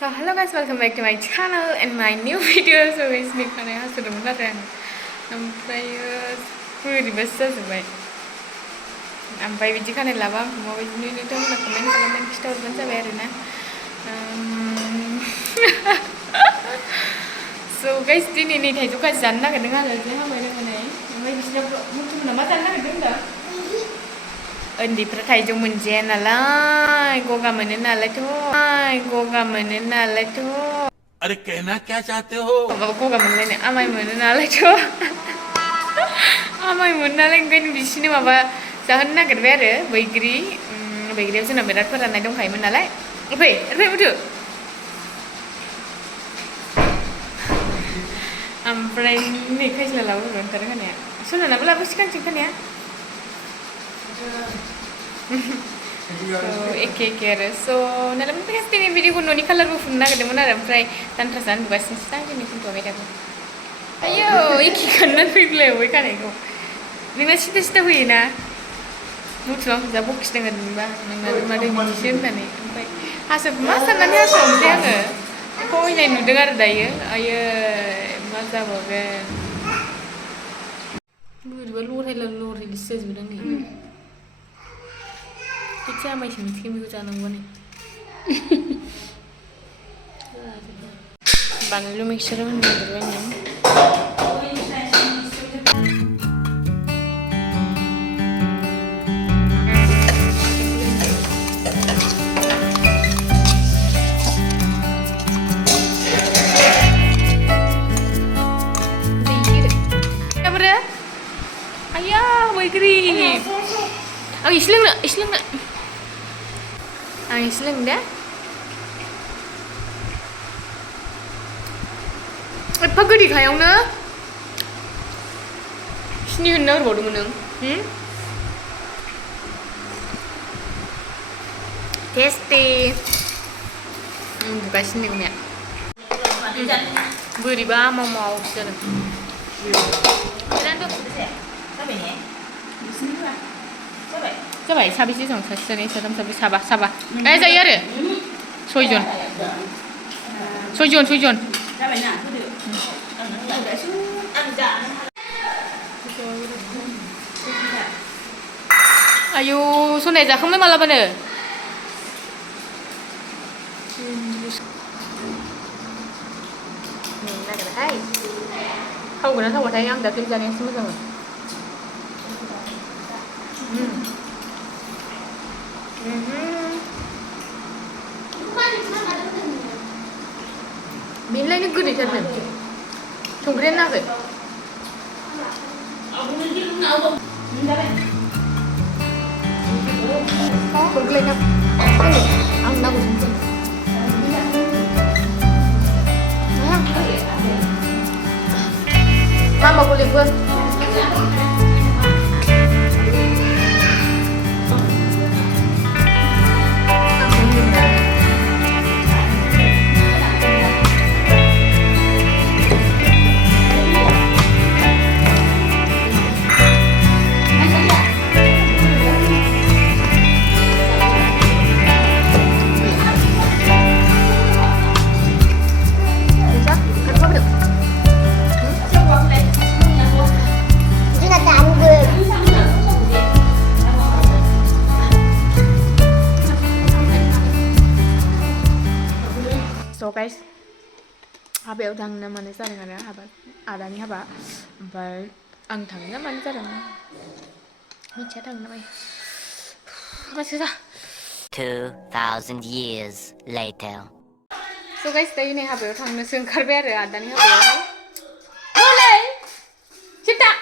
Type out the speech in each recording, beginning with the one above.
So hello guys, welcome back to my channel and my new video. So guys, ini karena sudah mulai dan sampai ribet saja. Sampai biji kan laba, mau biji ini tuh nak komen kita udah sampai hari na. So guys, ini nih juga jangan nak dengar lagi, apa yang mana? Sampai biji mungkin nama jangan nak dengar. Undi pertai jom menjen lah, goga mana nalar tu, goga mana nalar tu. अरे कहना क्या चाहते हो? Goga mana ni, amai mana nalar tu, amai mana nalar kan di sini apa sahaja nak kerja baigri tu nak berat pernah naik dong kai mana nalar, apa betul? Amprai ni kai selalu lalu orang terang ya, so nak apa sih kan cingkan ya? So ek so nalam pasti ni video ko noni color bu funna kada mona ramfrai tan trasan bukas insta je ni pun beda ko ayo iki kanna pigle oi kan ego ninga sita hui na mutlak jabuk dengan ba ninga made mission tani sampai hasab masa nani hasab dia nge ko ini nu dengar daya ayo masa bagan lu lur realises bilang ni kita masih mungkin bisa jangan gini. Bang lu mixer mana berani? Kamera? Ayah, baikri. Ang islang na. Ang islang dah. Pagod di kayang na. Sini benar bodoh menang. Tasty. Bukan sini punya. Beri ba mau sudah. Jalan tu. Sampai ni. Di sini lah. Coba sabi sih dong, sabi sabar. Saya ada. Soijon. Ayo, sunai dah kamu malah mana? Nak ada hai. Kau guna tahu apa yang dah kerja ni semua. Bila ni gede kan? Cungkren nak ke? Oh, bergelai nak? Ang nak cungkren. Mama boleh buat. So guys, habai udang nama ni saya dengar habai ada ni habai, but ang thang nama ni saya dengar, ni chat ang nama. Macam mana? 2,000 years later. So guys, tadi ni habai udang ni sengkar ber ada ni habai. Boleh, cita.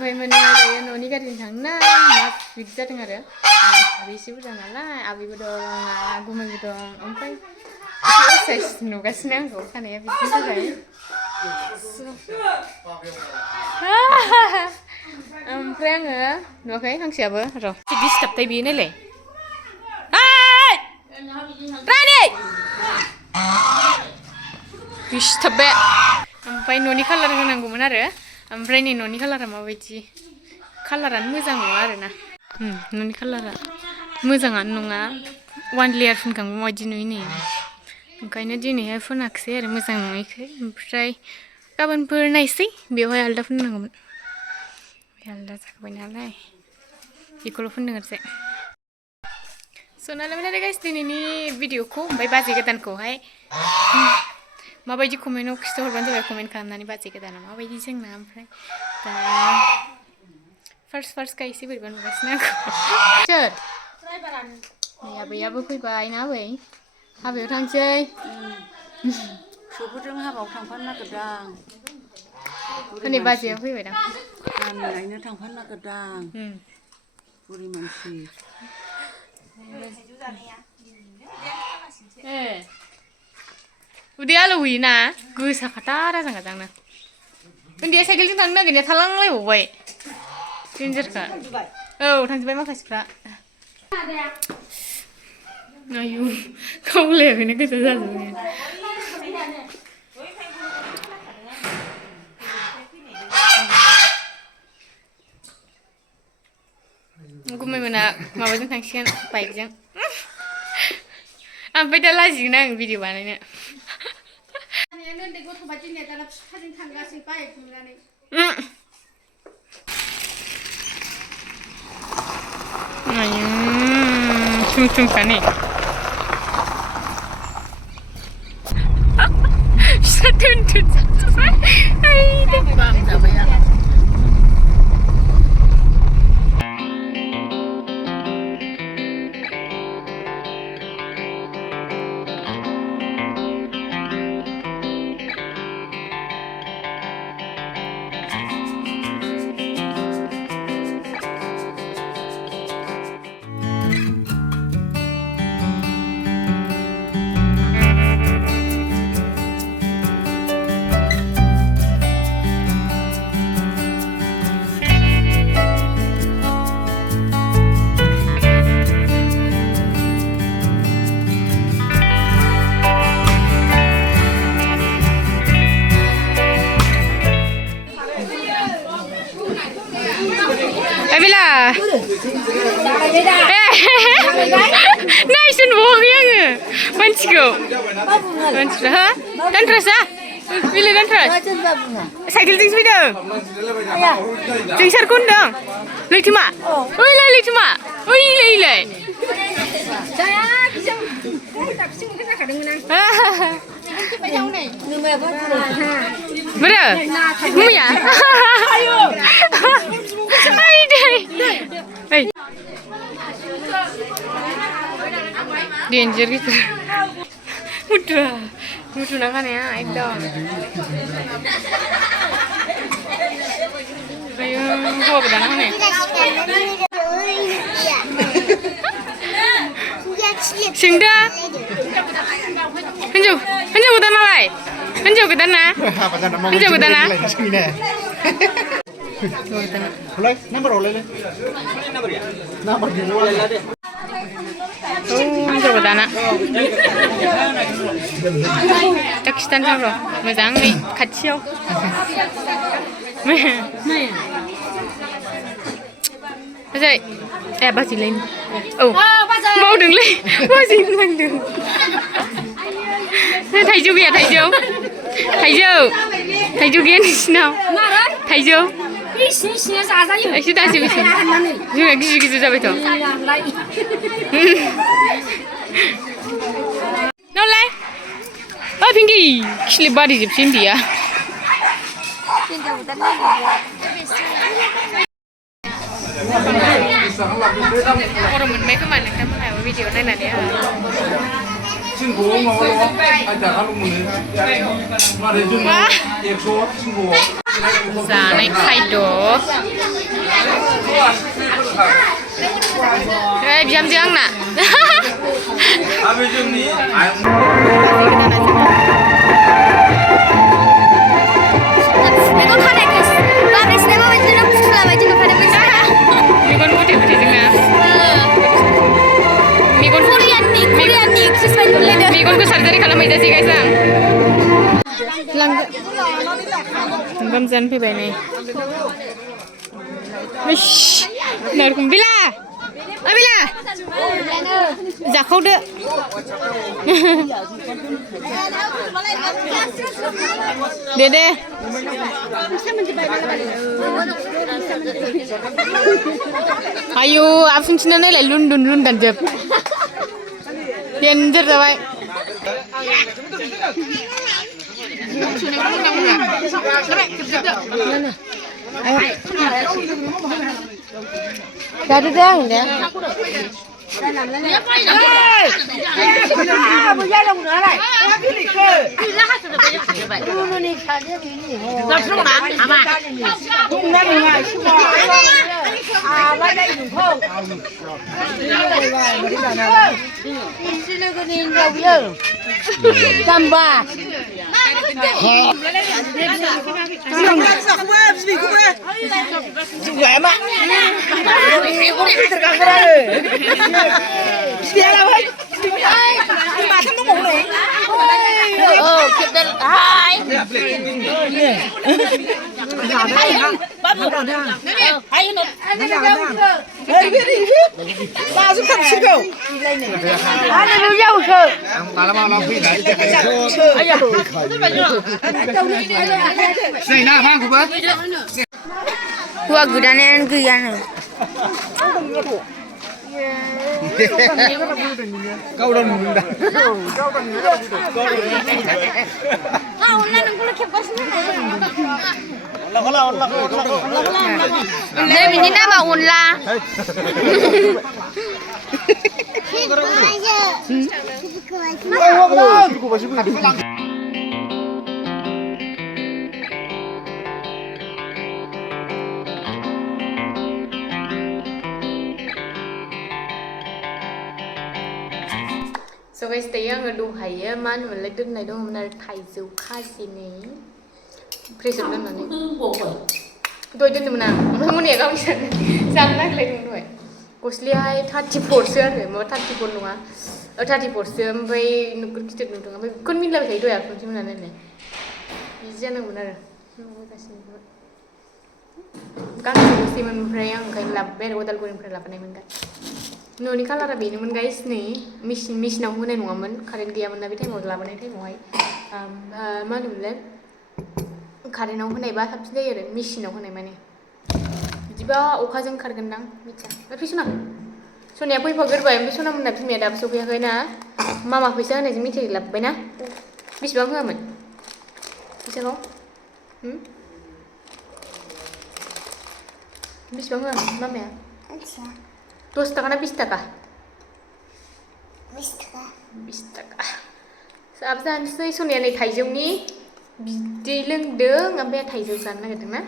Bayi mana ada yang noni kan thang na, mak bisa dengar ya. Abi sih udah ngalah, abi udah aku mau udah sampai itu saya nugas nang kau kan ya bisa kan? Sampai nggak, nukai hang siapa? Roh, jadi stop tapi ini le. Hai, Rani, stop be. Sampai noni kalah dengan aku mana ya? Sampai ni noni kalah sama biji. कालारानो मोजां नङा आरोना न'नि कालारा मोजाङानो नङा 1 लेयार फुनखांबा माबायदि नुयो नै ओंखायनो दिनैहाय फुनाखिसै आरो मोजां नङैखाय ओमफ्राय गाबोनफोर नायसै बेवहाय आलदा फुननांगौमोन बे आलदा जाखाबाय नालाय बेखौल' फुनदों आरो सोनालामोन आरो गाइस दिनैनि भिडिअखौ ओमफ्राय बाजै गोदानखौहाय माबायदि कमेन्टआव खिथाहरबानो जाबाय कमेन्ट खालामनानै बाजै गोदाना माबायदि जोंना ओमफ्राय दा फार्स्ट एसे बोरैबा नुगासिनो आंखौ सोर नै आबैयाबो फैबाय ना आबै हाबायाव थांसै फिसौफोरजों हाबायाव थांफानो नागिरदां हनै बाजैया फैबाय दां गामि लायनो थांफानो नागिरदां बुरि मानसि उदै आलौहैयोना गोसाखाथार आजां गाजांनो उन्दैया साइकेलजों थांनो नागिरनाया थालांलायबावबाय डेन्जारखा औ थांजोब्बाय माखासेफ्रा आयु खावलायाखैनो गोजा जाजोब्बाय गुमैमोना माबाजों थांसिगोन बाइकजों ओमफ्राय दा लाजिगोन आं भिडिअ बानायनो उन्दै गथ'बा दिनै दाना बिफाजों थांगासिनो बाइक नुनानै थुम थुमखा नै फिसा थुन जाजोब्बाय नायसन बावाखै आङो मानसिखौ मानसिफ्रा हो दानथ्रासा बिलाय दानथ्रास साइकेलजोंसो फैदों जोंसारखौ होनदों लैथोमा ओइलाय लैथोमा ओइलाय बोरो गुमैया डेन्जर gitu mudah खानाया एकदम ayo hौवा गोदाना हनै सोंदो हिन्जाव गोदानालाय हिन्जाव गोदाना हिन्जाव गोदाना दा खिथानोसै र' मोजाङै खाथियाव बाजै बाजैलाय औ बावदोंलै बाजै होनलांदों थाइजौ गैया थाइजौ गैया नोंसिनाव थाइजौ एसे दासो जोंना गिदिर जाबायथ' नावलाय पिंकी खिलिब बारिजोबसै उन्दैया गरम मोनबाय खोमा नोंथांमोनहाबो भिडिअ नायनानै जानाय खायद' बिहामजो आंना मेगन बुथे जोंना मेगनखौ सार्जारि खालामहैजासै गाइस आं ओंखाम जानो फैबाय नै Narkum Bila. Bila. Zakhawdo. De. Ayo, absensinya nilai lundun jeb. Danger जाबाय Dari dah ni. Tambah. Gua gwdan guyana. Kau dah nunda. Kau nak nunggu kepas ni. Allah. Ni ni nama unla. So guys, tayo ang aduhaya man wala dun na dun na thaizu kasi ni prison na ni. Doi dun na. Mo ne ka bisa. Sang na lai dun doi. Kosli hai 34 sir re mo 34 nunga. 34 sir bai nukur kitet nu tunga bai kun min la kai doi ak kun na ne. Ija na guna. Kan si man prayang kai lab ber godal kun pray lab nai man kan. Noni kalara benuman guys nih mesin aku nih nuaman karen gaya mana bete mau laban itu mau mana bulan karen aku nih bahasa apa sih ya mesin aku nih mana jiba okazan karen nang bica tapi suna Sonia pun pagar bayam tapi suna mana bisa ada apa sih ya na mama bisa nih jadi mesti lap bena bisa bang aman bisa kau bisa bang mama ya 20 taka na 20 taka? 20 taka. Saabsan sih Sonia ni Thaiजौ ni biदै लोंदों ओमफ्राय Thaiजौ जानो नागिरदों ना?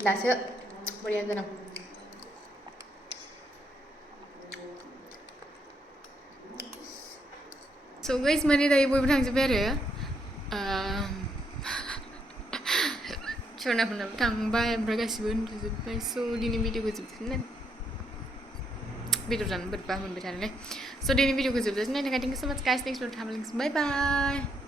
दासो बरिया जादों. So guys, माने दायो बयबो थांजोब्बाय आरो Chorna थांबाय ओमफ्राय गासिबो उन्दुजोब्बाय स' दिनै भिडिअखौ जोबसिगोन बेदर जानो बोरैबा मोनबाय थादोंलै स' दिनै भिडिअखौ जोबजासिगोन थेंक इउ सो माच गाइस नेक्स्ट भिडिअ थाब लोगो bye bye